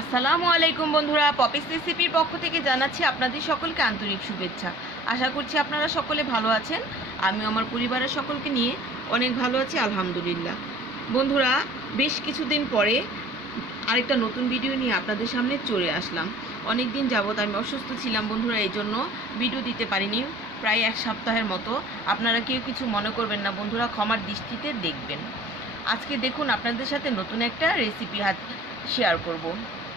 আসসালামু আলাইকুম বন্ধুরা পপিস রেসিপির পক্ষ থেকে জানাচ্ছি আপনাদের সকলকে আন্তরিক শুভেচ্ছা। আশা করছি আপনারা সকলে ভালো আছেন। আমি আমার পরিবারের সকলকে নিয়ে অনেক ভালো আছি, আলহামদুলিল্লাহ। বন্ধুরা, বেশ কিছুদিন পরে আরেকটা নতুন ভিডিও নিয়ে আপনাদের সামনে চলে আসলাম। অনেক দিন যাবৎ আমি অসুস্থ ছিলাম বন্ধুরা, এই জন্য ভিডিও দিতে পারিনি, প্রায় এক সপ্তাহের মতো। আপনারা কেউ কিছু মনে করবেন না বন্ধুরা, ক্ষমার দৃষ্টিতে দেখবেন। আজকে দেখুন, আপনাদের সাথে নতুন একটা রেসিপি হাত শেয়ার করব।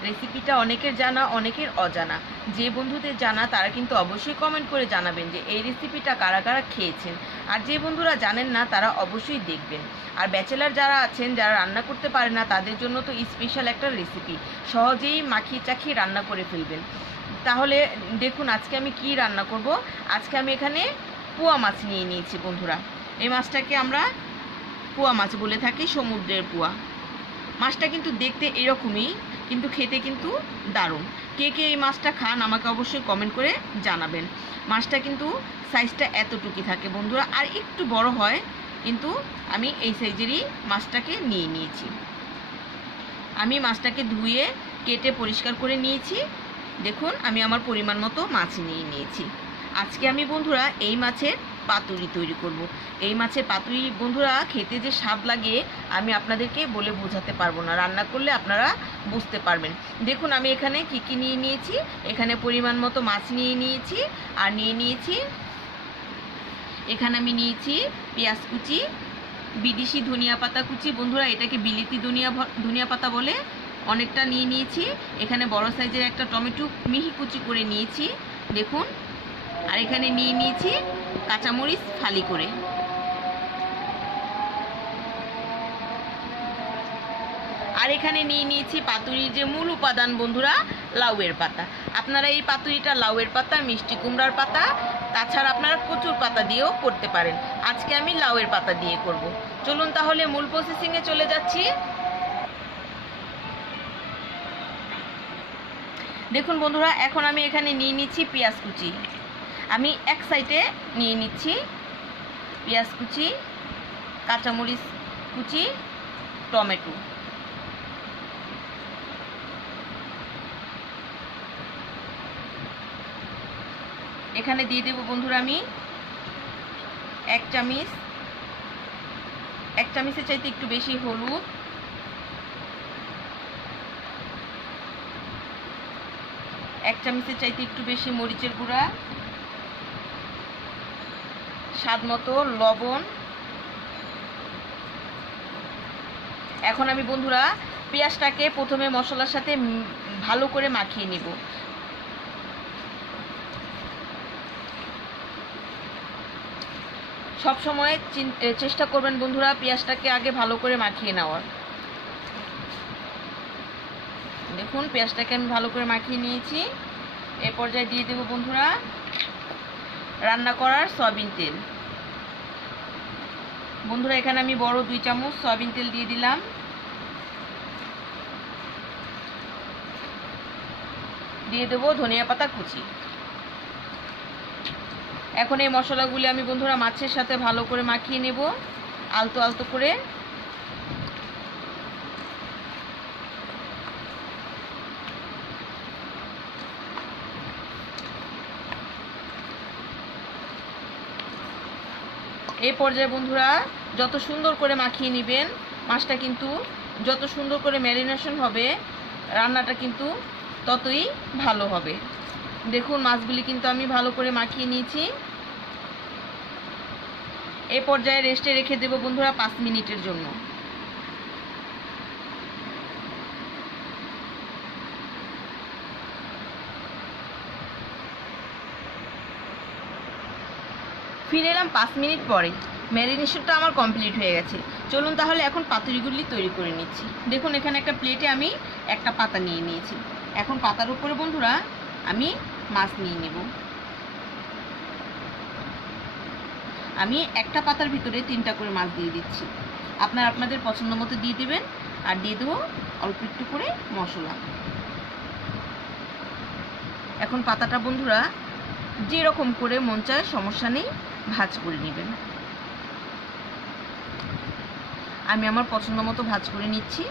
রেসিপিটা অনেকের জানা, অনেকের অজানা। যে বন্ধুদের জানা, তারা কিন্তু অবশ্যই কমেন্ট করে জানাবেন যে এই রেসিপিটা কারা কারা খেয়েছেন। আর যে বন্ধুরা জানেন না, তারা অবশ্যই দেখবেন। আর ব্যাচেলার যারা আছেন, যারা রান্না করতে পারে না, তাদের জন্য তো স্পেশাল একটা রেসিপি সহজেই মাখিয়ে চাখিয়ে রান্না করে ফেলবেন। তাহলে দেখুন, আজকে আমি কি রান্না করব? আজকে আমি এখানে পোয়া মাছ নিয়ে নিয়েছি বন্ধুরা। এই মাছটাকে আমরা পোয়া মাছ বলে থাকি, সমুদ্রের পোয়া। মাছটা কিন্তু দেখতে এরকমই। কিন্তু খেতে কিন্তু দারুণ। কে কে এই মাছটা খান আমাকে অবশ্যই কমেন্ট করে জানাবেন। মাছটা কিন্তু সাইজটা এতটুকুই থাকে বন্ধুরা। আর একটু বড় হয়, কিন্তু আমি এই সাইজেরই মাছটাকে নিয়ে নিয়েছি। আমি মাছটাকে ধুয়ে, কেটে পরিষ্কার করে নিয়েছি। দেখুন, আমি আমার পরিমাণ মতো মাছ নিয়ে নিয়েছি। আজকে আমি বন্ধুরা এই মাছের পাতুরি তৈরি করব। এই মাছের পাতুরি বন্ধুরা, খেতে যে স্বাদ লাগে, আমি আপনাদেরকে বলে বোঝাতে পারব না। রান্না করলে আপনারা বুঝতে পারবেন। দেখুন, আমি এখানে কি কি নিয়ে নিয়েছি? এখানে পরিমাণ মতো মাছ নিয়ে নিয়েছি আর নিয়ে নিয়েছি এখানে আমি নিয়েছি পেঁয়াজ কুচি, বিদেশি ধনিয়া পাতা কুচি। বন্ধুরা, এটাকে বিলিতি ধনিয়া ধনিয়া পাতা বলে অনেকটা নিয়ে নিয়েছি। এখানে বড় সাইজের একটা টমেটো মিহি কুচি করে নিয়েছি। দেখুন, আর এখানে নিয়ে নিয়েছি কাঁচামরিচ ফালি করে। আর এখানে নিয়ে নিয়েছি পাতুরির যে মূল উপাদান বন্ধুরা, লাউয়ের পাতা। আপনারা এই পাতুরিটা, লাউয়ের পাতা, মিষ্টি কুমড়ার পাতা, তাছাড়া আপনারা কচুর পাতা দিয়েও করতে পারেন। আজকে আমি লাউয়ের পাতা দিয়ে করব। চলুন তাহলে মূল প্রসেসিংয়ে চলে যাচ্ছি। দেখুন বন্ধুরা, এখন আমি এখানে নিয়ে নিচ্ছি পেঁয়াজ কুচি। আমি এক সাইডে নিয়ে নিচ্ছি পেঁয়াজ কুচি, কাঁচামরিচ কুচি, টমেটো। এখানে দিয়ে দেবো বন্ধুরা আমি এক চামিচ। এক চামিচের চাইতে একটু বেশি হলুদ। এক চামচের চাইতে একটু বেশি মরিচের গুঁড়া। স্বাদ মতো লবণ। এখন আমি বন্ধুরা পেঁয়াজটাকে প্রথমে মশলার সাথে ভালো করে মাখিয়ে নিব। সব সময় চেষ্টা করবেন বন্ধুরা পেঁয়াজটাকে আগে ভালো করে মাখিয়ে নেওয়ার। দেখুন, পেঁয়াজটাকে আমি ভালো করে মাখিয়ে নিয়েছি। এ পর্যায়ে দিয়ে দেবো বন্ধুরা রান্না করার সয়াবিন তেল। বন্ধুরা, এখানে আমি বড় দুই চামচ সয়াবিন তেল দিয়ে দিলাম। দিয়ে দেবো ধনিয়া পাতা কুচি। এখন এই মশলাগুলি আমি বন্ধুরা মাছের সাথে ভালো করে মাখিয়ে নেব, আলতো আলতো করে। এই পর্যায়ে বন্ধুরা যত সুন্দর করে মাখিয়ে নেবেন, মাছটা কিন্তু যত সুন্দর করে ম্যারিনেশন হবে, রান্নাটা কিন্তু ততই ভালো হবে। দেখুন, মাছগুলি কিন্তু আমি ভালো করে মাখিয়ে নিয়েছি। এই পর্যায়ে রেস্টে রেখে দেবো বন্ধুরা পাঁচ মিনিটের জন্য। ফিরে এলাম পাঁচ মিনিট পরে। ম্যারিনেশনটা আমার কমপ্লিট হয়ে গেছে। চলুন তাহলে এখন পাতুরিগুলি তৈরি করে নিচ্ছি। দেখুন, এখানে একটা প্লেটে আমি একটা পাতা নিয়ে নিয়েছি। এখন পাতার উপরে বন্ধুরা আমি মাছ নিয়ে নেব। আমি একটা পাতার ভিতরে তিনটা করে মাছ দিয়ে দিচ্ছি। আপনারা আপনাদের পছন্দ মতো দিয়ে দেবেন, আর দিয়ে দেবো অল্প একটু করে মশলা। এখন পাতাটা বন্ধুরা যেরকম করে মন চায় সমস্যা নেই, ভাজ করে নেবেন। আমি আমার পছন্দ মতো ভাজ করে নিচ্ছি।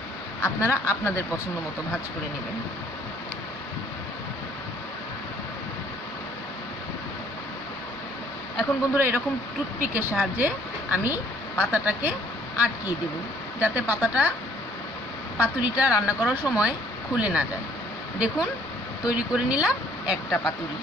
আপনারা আপনাদের পছন্দ মতো ভাজ করে নেবেন। এখন বন্ধুরা এরকম টুথপিকের সাহায্যে আমি পাতাটাকে আটকিয়ে দেব, যাতে পাতাটা পাতুরিটা রান্না করার সময় খুলে না যায়। দেখুন, তৈরি করে নিলাম একটা পাতুরি।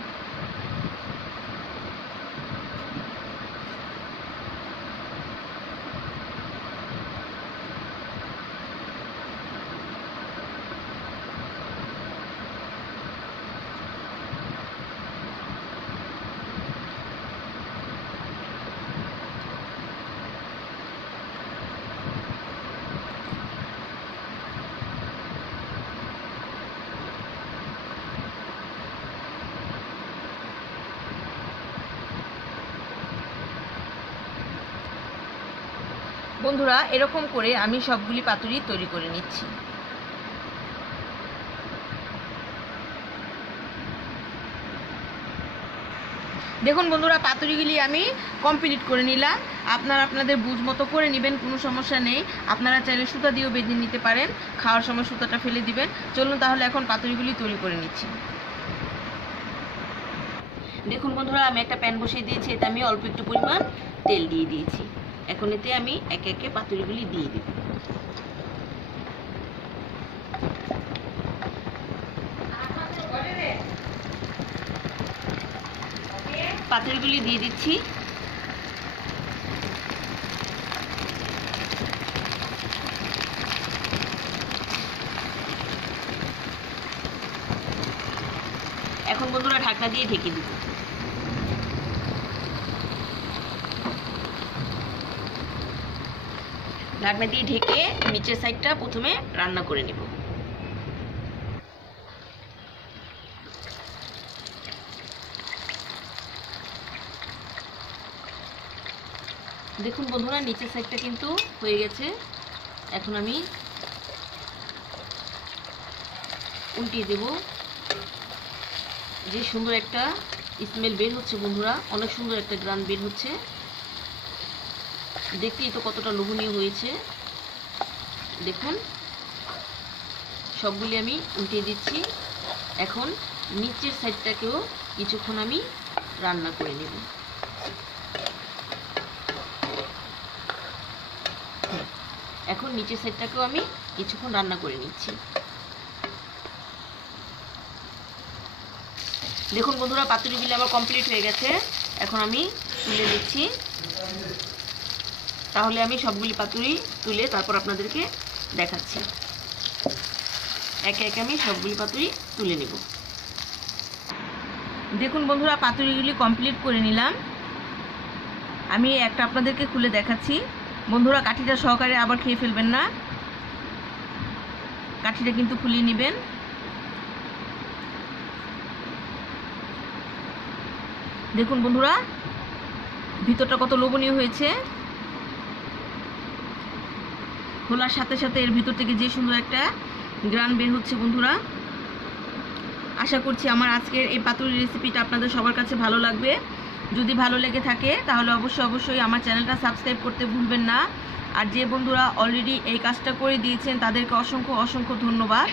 বন্ধুরা, এরকম করে আমি সবগুলি পাতুরি তৈরি করে নিচ্ছি। দেখুন বন্ধুরা, পাতুরিগুলি আমি কমপ্লিট করে নিলাম। আপনারা আপনাদের বুঝ মতো করে নেবেন, কোনো সমস্যা নেই। আপনারা চাইলে সুতা দিয়েও বেঁধে নিতে পারেন। খাওয়ার সময় সুতাটা ফেলে দিবেন। চলুন তাহলে এখন পাতুরিগুলি তৈরি করে নিচ্ছি। দেখুন বন্ধুরা, আমি একটা প্যান বসিয়ে দিয়েছি। এতে আমি অল্প একটু পরিমাণ তেল দিয়ে দিয়েছি। এখন এতে আমি একে একে পাতুরিগুলি দিয়ে দেব। পাতুরিগুলি দিয়ে দিচ্ছি। এখন বন্ধুরা ঢাকনা দিয়ে ঢেকে দিব। ঢাকনা দিয়ে ঢেকে নিচের সাইডটা প্রথমে রান্না করে নেব। দেখুন বন্ধুরা, নিচের সাইডটা কিন্তু হয়ে গেছে। এখন আমি উল্টিয়ে দেব। যে সুন্দর একটা স্মেল বের হচ্ছে বন্ধুরা, অনেক সুন্দর একটা গ্রান বের হচ্ছে। দেখতেই তো কতটা লোভনীয় হয়েছে। দেখুন, সবগুলি আমি উল্টিয়ে দিচ্ছি। এখন নিচের সাইডটাকেও কিছুক্ষণ আমি রান্না করে নেব। এখন নিচের সাইডটাকেও আমি কিছুক্ষণ রান্না করে নিচ্ছি। দেখুন বন্ধুরা পাতুরিগুলি আমার কমপ্লিট হয়ে গেছে। এখন আমি তুলে নিচ্ছি। তাহলে আমি সবগুলি পাতুরি তুলে তারপর আপনাদেরকে দেখাচ্ছি। একে একে আমি সবগুলি পাতুরি তুলে নেব। দেখুন বন্ধুরা, পাতুরিগুলি কমপ্লিট করে নিলাম। আমি একটা আপনাদেরকে খুলে দেখাচ্ছি। বন্ধুরা, কাঠিটা সহকারে আবার খেয়ে ফেলবেন না। কাঠিটা কিন্তু খুলে নেবেন। দেখুন বন্ধুরা, ভিতরটা কত লোভনীয় হয়েছে। খোলার সাথে সাথে এর ভিতর থেকে যে সুন্দর একটা গ্রান বের হচ্ছে বন্ধুরা, আশা করছি আমার আজকের এই পাতুরি রেসিপিটা আপনাদের সবার কাছে ভালো লাগবে। যদি ভালো লেগে থাকে, তাহলে অবশ্যই অবশ্যই আমার চ্যানেলটা সাবস্ক্রাইব করতে ভুলবেন না। আর যে বন্ধুরা অলরেডি এই কাজটা করে দিয়েছেন, তাদেরকে অসংখ্য অসংখ্য ধন্যবাদ।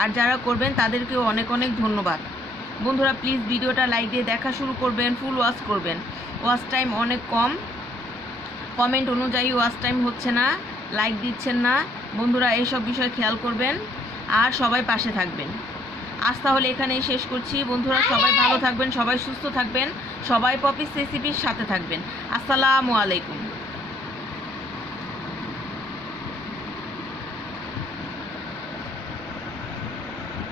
আর যারা করবেন, তাদেরকেও অনেক অনেক ধন্যবাদ। বন্ধুরা প্লিজ ভিডিওটা লাইক দিয়ে দেখা শুরু করবেন ফুল ওয়াচ করবেন। ওয়াচ টাইম অনেক কম। কমেন্ট অনুযায়ী ওয়াচ টাইম হচ্ছে না। লাইক দিচ্ছেন না। বন্ধুরা, এইসব বিষয় খেয়াল করবেন আর সবাই পাশে থাকবেন। আজ তাহলে এখানেই শেষ করছি। বন্ধুরা, সবাই ভালো থাকবেন, সবাই সুস্থ থাকবেন, সবাই পপিস রেসিপির সাথে থাকবেন। আসসালামু আলাইকুম।